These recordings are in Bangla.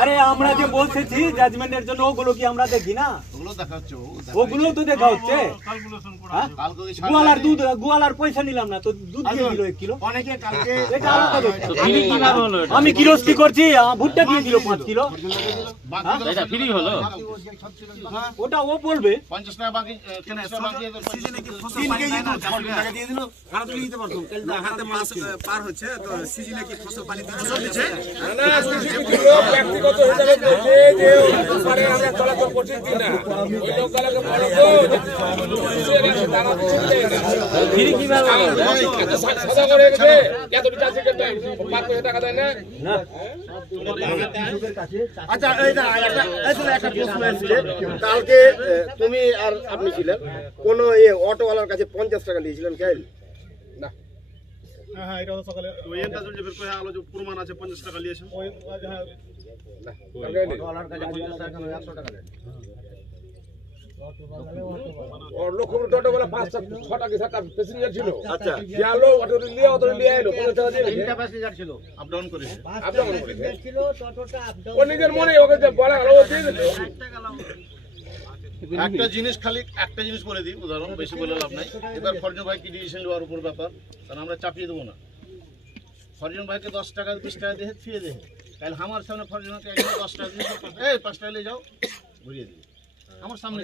আরে আমরা যে বলতেছি জাজমেন্টের জন্য ওগুলো কি আমরা দেখি না? ওগুলো তো দেখা হচ্ছে। গোয়ালার পয়সা নিলাম না তো দুধ দিয়ে দিল 1 কিলো। আমি কিরোজ কি করছি? ভুট্টা দিয়ে দিল 5 কিলো। এটা ফ্রি হলো। ওটা ও বলবে 50 টাকা বাকি সিজনে কি ফসল 3 কেজি তো 40 টাকা দিয়ে দিল। আর তুমি নিতে পারছো। হাতে মাস পার হচ্ছে তো সিজনে কি ফসল পানি দিচ্ছে? না ব্যক্তিগত হিসাবে বলছে যে পারে আমরা চলাচল করছি না ওই লোকগুলোকে বলো ফ্রি কিভাবে হলো? সাদা করে গেছে এত চাষি করতে 5 টাকা দেয় না। আচ্ছা একটা প্রশ্ন এসেছে কালকে তুমি আর আপনি ছিলেন কোন অটোওয়ালার কাছে 50 টাকা নিয়েছিলেন কেন? না হ্যাঁ এটা সকালে ওই এন্টাজল যে বের করে আলো যে প্রমাণ আছে 50 টাকা নিয়েছেন ওই হ্যাঁ অটোওয়ালার কাছে 50 টাকা কেন 100 টাকা দেন? ওর লোক টোটো বলে 5-6 টাকা 7টা প্যাসেঞ্জার ছিল। আচ্ছা গেল অটো নিয়ে এলো 50 টাকা দিয়ে তিনটা প্যাসেঞ্জার ছিল আপ ডাউন করে ও নিজের মনে ওকে যে বলা হলো ও দিয়ে দিল। একটা জিনিস খালি একটা জিনিস বলে দিই উদাহরণ বেশি বলে লাভ নাই এবার ফরজন ভাই কি ডিসিশন নেওয়ার উপর ব্যাপার কারণ আমরা চাপিয়ে দেবো না ফরজন ভাইকে 10 টাকা 20 টাকা দিয়ে ফিরে দেবে কাল আমার সামনে ফরজন ভাইকে 10 টাকা দিয়ে এই 5 টাকা নিয়ে যাও ঘুরিয়ে দিই আমার সামনে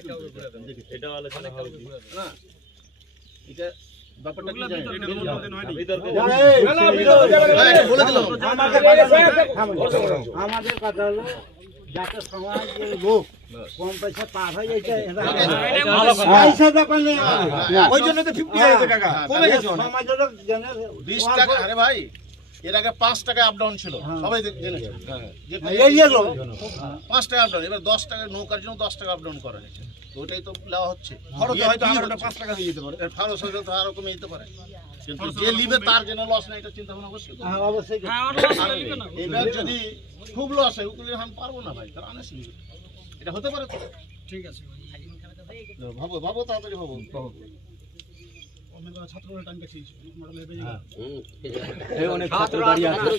দেখি এটা আলোচনা হবে না এটা ব্যাপারটা কি জানেন বলে দিলাম আমাদের কথা হলো যাতে সমাজের লোক কম পয়সা পার হয়ে যাচ্ছে পয়সা দোকানে ওই জন্য তো 50 হয়েছে কাকা কমে গেছে সমাজের লোক 20 টাকা আরে ভাই এর আগে 5 টাকা আপ ডাউন ছিল সবাই জেনেছে যে এই এলো 5 টাকা আপ ডাউন এবার 10 টাকা নৌকার জন্য 10 টাকা আপ ডাউন করা হয়েছে তো ওটাই তো নেওয়া হচ্ছে খরচ হয়তো আরো 5 টাকা দিয়ে যেতে পারে এর খরচ হয়তো তো আরো কমে যেতে পারে কিন্তু যে লিবে তার জন্য লস না এটা চিন্তা ভাবনা অবশ্যই করতে হবে। অবশ্যই এবার যদি খুব লস হয় উকিল আমি পারবো না ভাই তার আনেস লিবে এটা হতে পারে তো ঠিক আছে ভাবো তাড়াতাড়ি ভাবো অনেক ছাত্র দাঁড়িয়ে আছে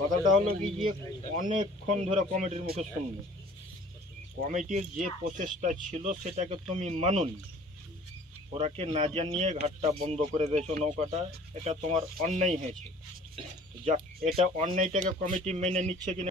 কথাটা হলো কি যে অনেকক্ষণ ধরে কমিটির মুখে শুনবো কমিটির যে প্রচেষ্টা ছিল সেটাকে তুমি মানোনি ওরাকে না জানিয়ে ঘাটটা বন্ধ করে দিয়েছো নৌকাটা এটা তোমার অন্যায় হয়েছে যাক এটা অন্যায়টাকে কমিটি মেনে নিচ্ছে কিনা